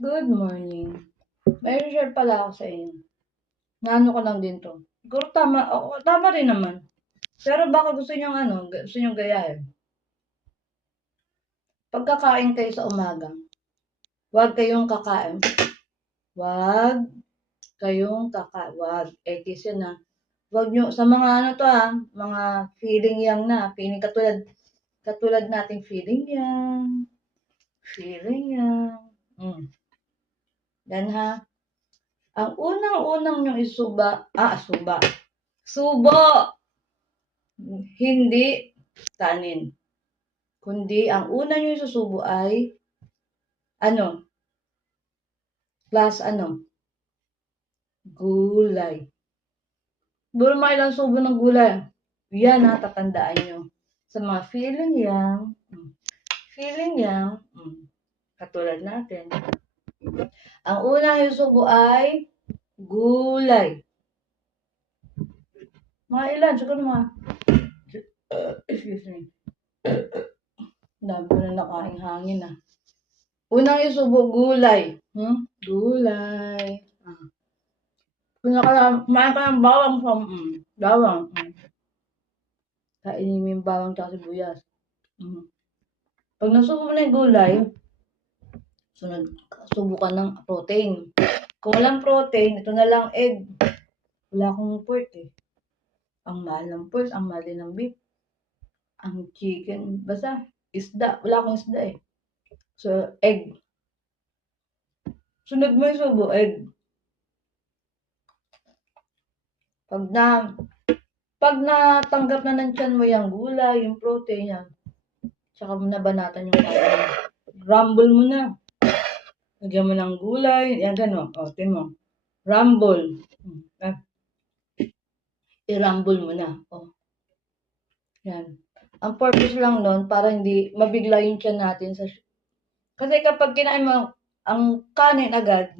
Good morning. May share pala ako sa inyo. Naano ko lang din 'to. Siguro tama rin naman. Pero baka gusto niyong gusto niyong gayahin. Pagkakain kayo sa umaga, huwag kayong kakain. Huwag wag. Etis yun Huwag niyo, sa mga mga feeling yang feeling katulad nating feeling yang. Yan Ang unang-unang niyong subo, hindi kanin. Kundi ang una niyong isusubo ay plus gulay. Siguro mga ilang subo ng gulay. Yan tatandaan niyo. Sa mga feeling yang, katulad natin. Ang unang isubo ay gulay. Mga ilan, siguro excuse me. Dami ko na nakaing hangin Unang isubo, gulay. Gulay. Kung kumain ka ng bawang bawang. Kainin mo yung bawang tsaka sibuyas. Pag nasubo mo na yung gulay, subo ka ng protein. Kung walang protein, ito na lang egg. Wala akong pork Ang mahal ng pork, ang mahal din ng beef. Ang chicken, basta isda. Wala akong isda So, egg. Sunod mo yung subo, egg. Pag natanggap na ng tiyan mo yung gulay, yung protein tsaka mo na banatan yung kain. Rumble mo na. Lagyan mo ng gulay, yan gano'n. Tingnan mo. Rumble. I-rumble mo na. Yan. Ang purpose lang nun, para hindi mabigla yung tiyan natin kasi kapag kinain mo ang kanin agad,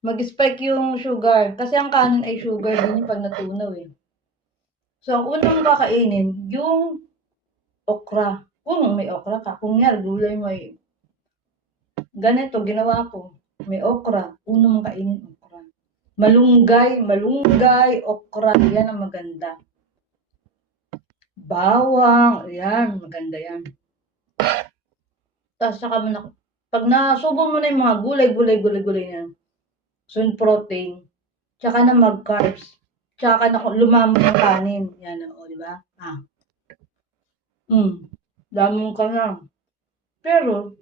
mag-spike yung sugar. Kasi ang kanin ay sugar din yung pag natunaw So, ang unang kakainin, yung okra. Kung may okra ka. Kung gulay mo ganito, ginawa ko. May okra. Unang kainin, okra. Malunggay, okra. Yan ang maganda. Bawang. Yan, maganda yan. Tapos, pag nasubo mo na yung mga gulay na so, yung protein, tsaka na mag-carbs, tsaka na lumamon ng kanin. Yan, di ba? Dami ka na. Pero,